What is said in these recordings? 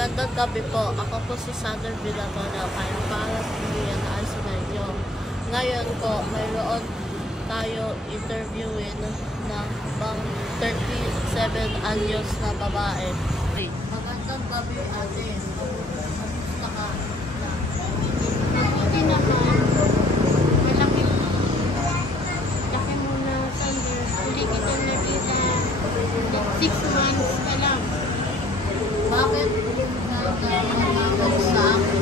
Magandang gabi po. Ako po si Sander Villatona. Para sa mga nais na inyo. Ngayon po, mayroon tayo interviewin ng pang 37 anyos na babae. Magandang gabi, ate. Kamusta ka? Mabuti naman. Laki mo na, Sander. Hindi kita nakita. 6 months na lang. Bakit nagkakawag sa akin?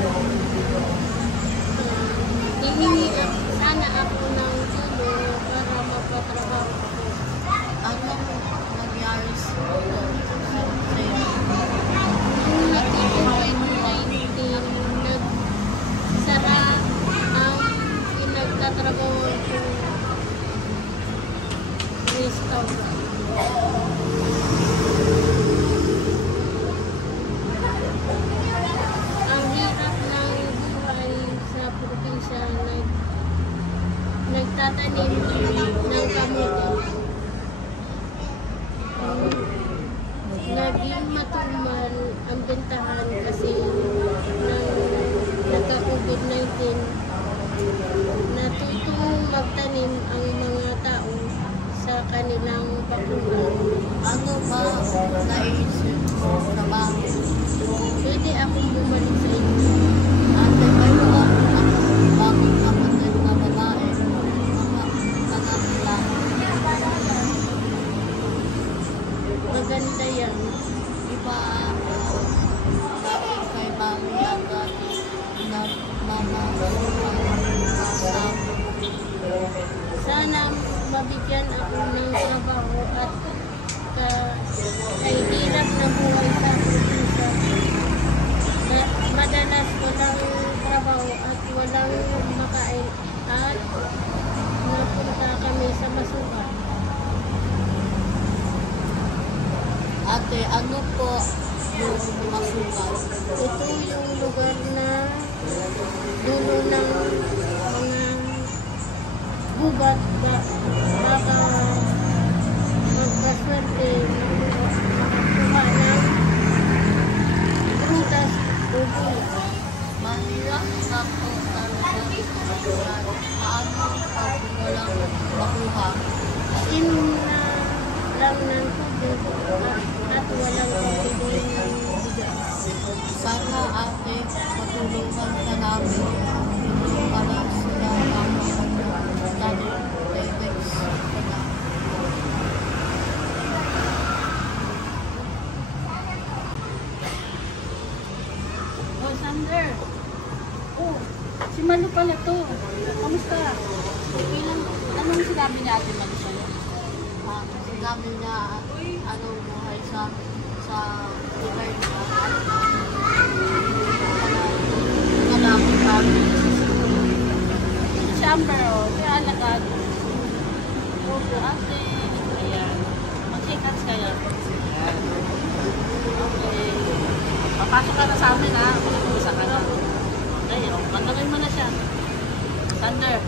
Hihingi sana ako ng tulong para mapatrabaho ako. Anong nangyari sa iyo? Nung nag-COVID-19, nagsara ang pinagtatrabaho ko restaurant. Ang hirap ng buhay sa probinsya, nagtatanim ng kamote. Naging matumal ang bentahan kasi nang nagka-COVID-19, natutong magtanim ang mga tao sa kanilang bakuran. Ano ba naisip mo na bakit? Pwede akong bumalik sa inyo. Ate, mayroon akong bagong kapatid na babae. Mga anak lang. Maganda yan. Iba sabi kay Mami agad na Sana mabigyan ako ng trabaho at ay hirap na buhay sa probinsya. Madalas walang trabaho at walang makain at napunta kami sa masukan. Ate, ano po yung masukan? Ito yung lugar na dulo ng mga gubat baka magkaswerte makakuha ng prutas o gulay. Mahirap na po talaga masukan. Paano pag walang makuha? Inom na lang ng tubig at walang pagpili ng bigas. Sana ate, matulungan ka namin. Hindi pala sila ang study TEDx. Oh, Sander. Oh, si Malu pala to. Kamusta? Okay lang. Anong sinabi ni Ate Malu sa'yo? Sinabi niya anong buhay sa lugar niya. Kalaki kami. Si Amber, oh. Kaya alagad. Opo, ate. Ayan. Mag-shake hands kayo. Okay. Papasok ka na sa amin, ha? Mag-uusap ka na. Okay, oh. Pagdamay mo na siya. Sander.